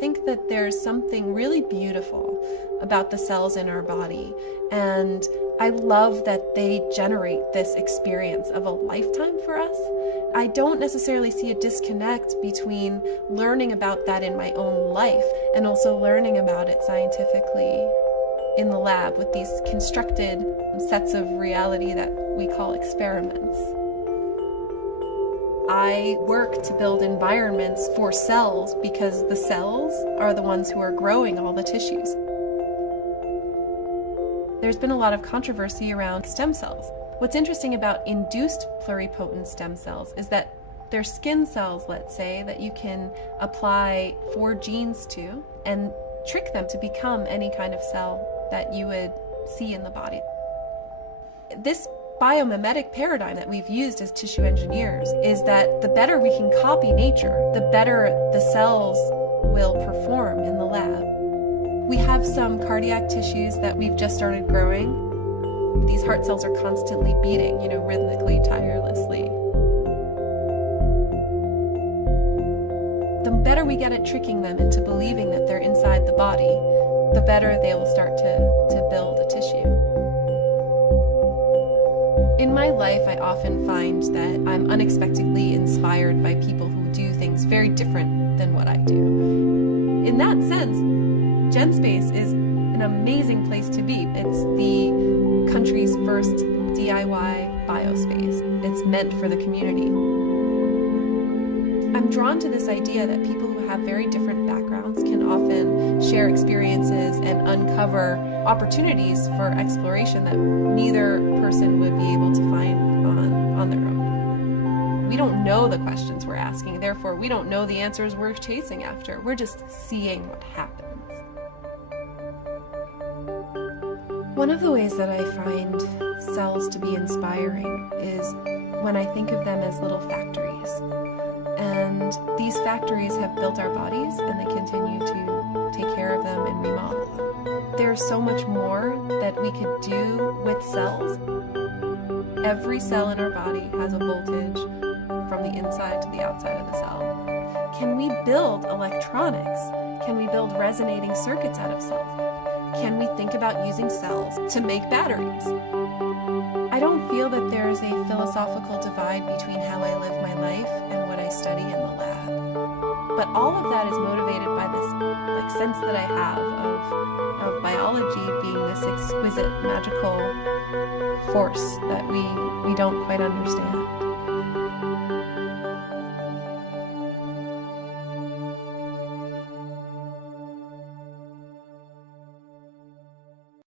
think that there's something really beautiful about the cells in our body, and I love that they generate this experience of a lifetime for us. I don't necessarily see a disconnect between learning about that in my own life and also learning about it scientifically in the lab with these constructed sets of reality that we call experiments. I work to build environments for cells because the cells are the ones who are growing all the tissues. There's been a lot of controversy around stem cells. What's interesting about induced pluripotent stem cells is that they're skin cells, let's say, that you can apply 4 genes to and trick them to become any kind of cell that you would see in the body. This biomimetic paradigm that we've used as tissue engineers is that the better we can copy nature, the better the cells will perform in the lab. We have some cardiac tissues that we've just started growing. These heart cells are constantly beating, rhythmically, tirelessly. The better we get at tricking them into believing that they're inside the body, the better they will start to build a tissue. In my life, I often find that I'm unexpectedly inspired by people who do things very different than what I do. In that sense, GenSpace is an amazing place to be. It's the country's first DIY biospace. It's meant for the community. I'm drawn to this idea that people who have very different backgrounds can often share experiences and uncover opportunities for exploration that neither person would be able to find on their own. We don't know the questions we're asking, therefore we don't know the answers we're chasing after. We're just seeing what happens. One of the ways that I find cells to be inspiring is when I think of them as little factories. And these factories have built our bodies and they continue to take care of them and remodel them. There's so much more that we could do with cells. Every cell in our body has a voltage from the inside to the outside of the cell. Can we build electronics? Can we build resonating circuits out of cells? Can we think about using cells to make batteries? I don't feel that there is a philosophical divide between how I live my life and what I study in the lab. But all of that is motivated by this sense that I have of biology being this exquisite, magical force that we don't quite understand.